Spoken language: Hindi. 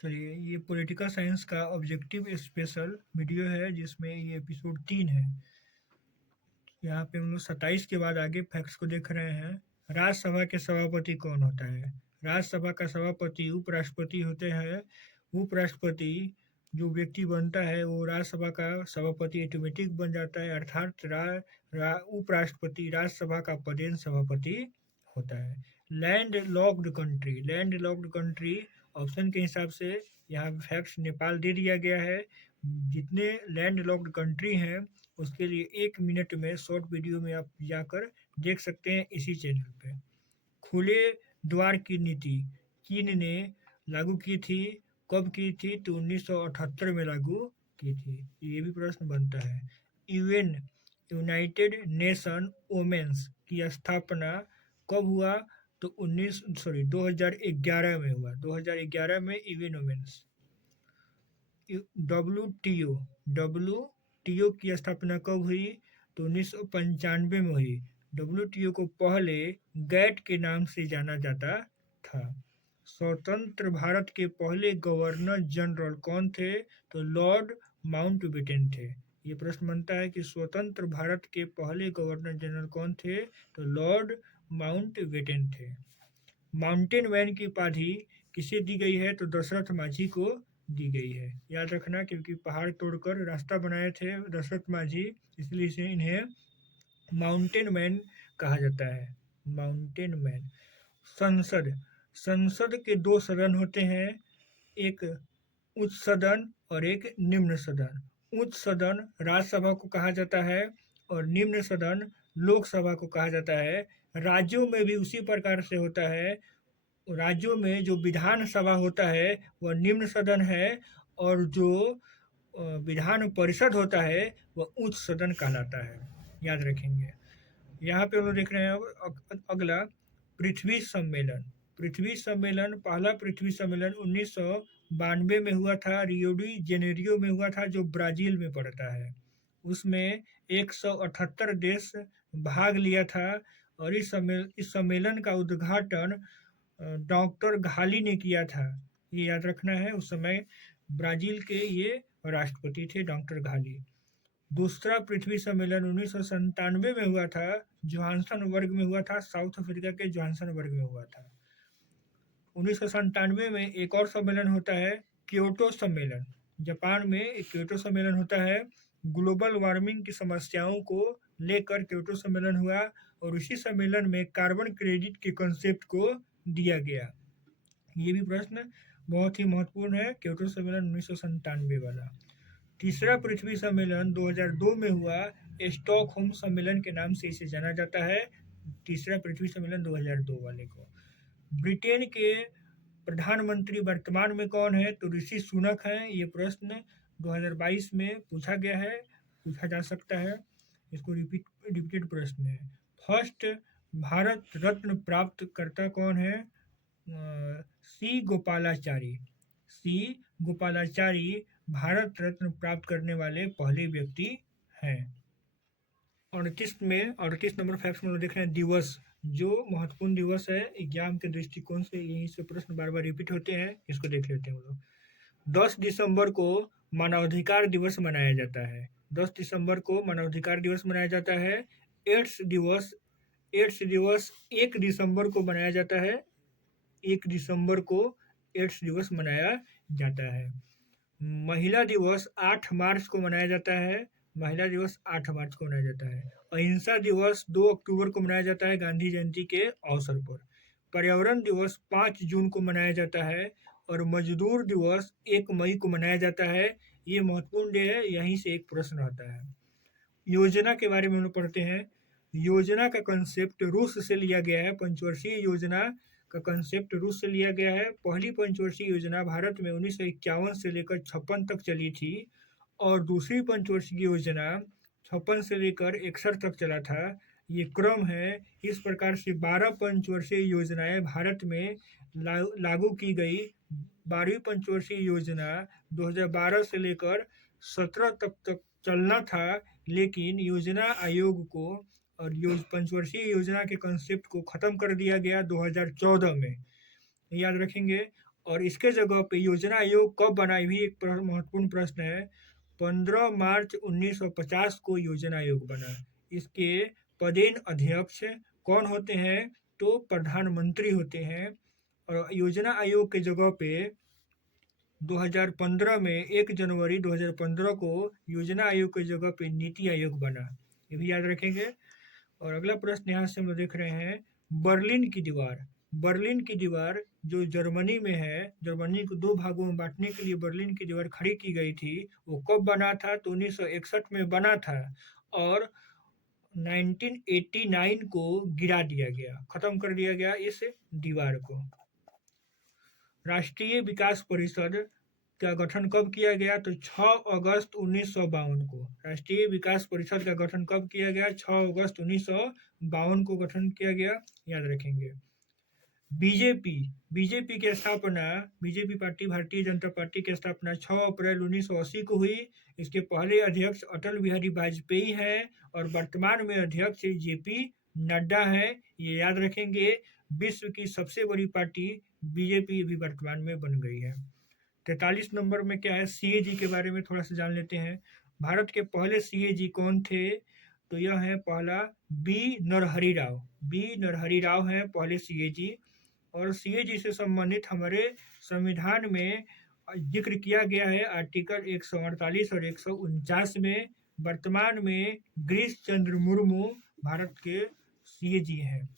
चलिए, ये पॉलिटिकल साइंस का ऑब्जेक्टिव स्पेशल वीडियो है जिसमें ये एपिसोड 3 है। यहाँ पे हम लोग 27 के बाद आगे फैक्ट्स को देख रहे हैं। राज्यसभा के सभापति कौन होता है? राज्यसभा का सभापति उपराष्ट्रपति होते हैं। उपराष्ट्रपति जो व्यक्ति बनता है वो राज्यसभा का सभापति ऑटोमेटिक बन जाता है, अर्थात उपराष्ट्रपति राज्यसभा का पदेन सभापति होता है। Land locked country, land locked country option के हिसाब से यहाँ फैक्ट्स नेपाल दे दिया गया है। जितने लैंड लॉक्ड कंट्री हैं उसके लिए 1 मिनट में शॉर्ट वीडियो में आप जाकर देख सकते हैं इसी चैनल पे। खुले द्वार की नीति चीन ने लागू की थी, कब की थी? तो 1978 में लागू की थी। ये भी प्रश्न बनता है। यूएन यूनाइटेड नेशन वोमेन्स की स्थापना कब हुआ? तो 2011 में हुआ। 2011 में यूएन वोमेन्स। डब्ल्यू की स्थापना कब हुई? तो 1995 में हुई। डब्ल्यू को पहले गैट के नाम से जाना जाता था। स्वतंत्र भारत के पहले गवर्नर जनरल कौन थे? तो लॉर्ड माउंटबेटन थे। ये प्रश्न बनता है कि स्वतंत्र भारत के पहले गवर्नर जनरल कौन थे? तो लॉर्ड माउंटबेटन थे। माउंटेन मैन की उपाधि किसे दी गई है? तो दशरथ माझी को दी गई है। याद रखना, क्योंकि पहाड़ तोड़कर रास्ता बनाए थे दशरथ माझी, इसलिए इसे इन्हें माउंटेन मैन कहा जाता है। Mountain man. संसद, संसद के 2 सदन होते हैं, एक उच्च सदन और एक निम्न सदन। उच्च सदन राज्यसभा को कहा जाता है और निम्न सदन लोकसभा को कहा जाता है। राज्यों में भी उसी प्रकार से होता है। राज्यों में जो विधानसभा होता है वह निम्न सदन है और जो विधान परिषद होता है वह उच्च सदन कहलाता है। याद रखेंगे। यहाँ पे हम लोग देख रहे हैं अगला पृथ्वी सम्मेलन। पृथ्वी सम्मेलन, पहला पृथ्वी सम्मेलन 1992 में हुआ था, रियो डी जेनेरियो में हुआ था, जो ब्राज़ील में पड़ता है। उसमें 178 देश भाग लिया था और इस सम्मेलन का उद्घाटन डॉक्टर घाली ने किया था। ये याद रखना है, उस समय ब्राज़ील के ये राष्ट्रपति थे डॉक्टर घाली। दूसरा पृथ्वी सम्मेलन 1997 में हुआ था, जोहान्सनबर्ग में हुआ था, साउथ अफ्रीका के जोहान्सनबर्ग में हुआ था। 1997 में एक और सम्मेलन होता है, क्योटो सम्मेलन। जापान में एक क्योटो सम्मेलन होता है। ग्लोबल वार्मिंग की समस्याओं को लेकर क्योटो सम्मेलन हुआ और उसी सम्मेलन में कार्बन क्रेडिट के कंसेप्ट को दिया गया। ये भी प्रश्न बहुत ही महत्वपूर्ण है, क्योटो सम्मेलन 1997 वाला। तीसरा पृथ्वी सम्मेलन 2002 में हुआ, स्टॉकहोम सम्मेलन के नाम से इसे जाना जाता है। तीसरा पृथ्वी सम्मेलन 2002 वाले को। ब्रिटेन के प्रधानमंत्री वर्तमान में कौन है? तो ऋषि सुनक हैं। ये प्रश्न 2022 में पूछा गया है, पूछा जा सकता है, इसको रिपीटेड प्रश्न है। फर्स्ट भारत रत्न प्राप्त करता कौन है? सी गोपालाचारी। सी गोपालाचारी भारत रत्न प्राप्त करने वाले पहले व्यक्ति हैं। 38 नंबर फैक्ट्स में देख रहे हैं दिवस, जो महत्वपूर्ण दिवस है एग्जाम के दृष्टिकोण से, यहीं से प्रश्न बार बार रिपीट होते हैं, इसको देख लेते हैं हम लोग। 10 दिसंबर को मानवाधिकार दिवस मनाया जाता है। 10 दिसंबर को मानवाधिकार दिवस मनाया जाता है। एड्स दिवस 1 दिसंबर को मनाया जाता है। 1 दिसंबर को एड्स दिवस मनाया जाता है। महिला दिवस 8 मार्च को मनाया जाता है। महिला दिवस 8 मार्च को मनाया जाता है। अहिंसा दिवस 2 अक्टूबर को मनाया जाता है, गांधी जयंती के अवसर पर। पर्यावरण दिवस 5 जून को मनाया जाता है और मजदूर दिवस 1 मई को मनाया जाता है। ये महत्वपूर्ण डे है, यहीं से एक प्रश्न आता है। योजना के बारे में हम लोग पढ़ते हैं। योजना का कंसेप्ट रूस से लिया गया है। पंचवर्षीय योजना का कंसेप्ट रूस से लिया गया है। पहली पंचवर्षीय योजना भारत में 1951 से लेकर 56 तक चली थी और दूसरी पंचवर्षीय योजना 56 से लेकर 61 तक चला था। ये क्रम है। इस प्रकार से 12 पंचवर्षीय योजनाएं भारत में लागू की गई। 12वीं पंचवर्षीय योजना 2012 से लेकर 17 तक चलना था, लेकिन योजना आयोग को और पंचवर्षीय योजना के कंसेप्ट को ख़त्म कर दिया गया 2014 में। याद रखेंगे। और इसके जगह पे योजना आयोग कब बना, ये भी एक महत्वपूर्ण प्रश्न है। 15 मार्च 1950 को योजना आयोग बना। इसके पदेन अध्यक्ष कौन होते हैं, तो प्रधानमंत्री होते हैं। और योजना आयोग के जगह पे 2015 में 1 जनवरी 2015 को योजना आयोग की जगह पे नीति आयोग बना, ये भी याद रखेंगे। और अगला प्रश्न यहाँ से हम देख रहे हैं, बर्लिन की दीवार। बर्लिन की दीवार जो जर्मनी में है, जर्मनी को दो भागों में बांटने के लिए बर्लिन की दीवार खड़ी की गई थी, वो कब बना था, तो 1961 में बना था और 1989 को गिरा दिया गया, खत्म कर दिया गया इस दीवार को। राष्ट्रीय विकास परिषद का गठन कब किया गया, तो 6 अगस्त 1952 को। राष्ट्रीय विकास परिषद का गठन कब किया गया, 6 अगस्त 1952 को गठन किया गया, याद रखेंगे। बीजेपी, बीजेपी की स्थापना, BJP party Bharatiya Janata party की स्थापना 6 अप्रैल 1980 को हुई। इसके पहले अध्यक्ष अटल बिहारी वाजपेयी हैं और वर्तमान में अध्यक्ष जेपी नड्डा हैं, ये याद रखेंगे। विश्व की सबसे बड़ी पार्टी बीजेपी भी वर्तमान में बन गई है। 43 नंबर में क्या है, सीएजी के बारे में थोड़ा सा जान लेते हैं। भारत के पहले सीएजी कौन थे, तो यह है पहला बी नरहरि राव। बी नरहरि राव हैं पहले सीएजी। और सीएजी से संबंधित हमारे संविधान में जिक्र किया गया है आर्टिकल 148 और 149 में। वर्तमान में गिरीश चंद्र मुर्मू भारत के सीएजी हैं।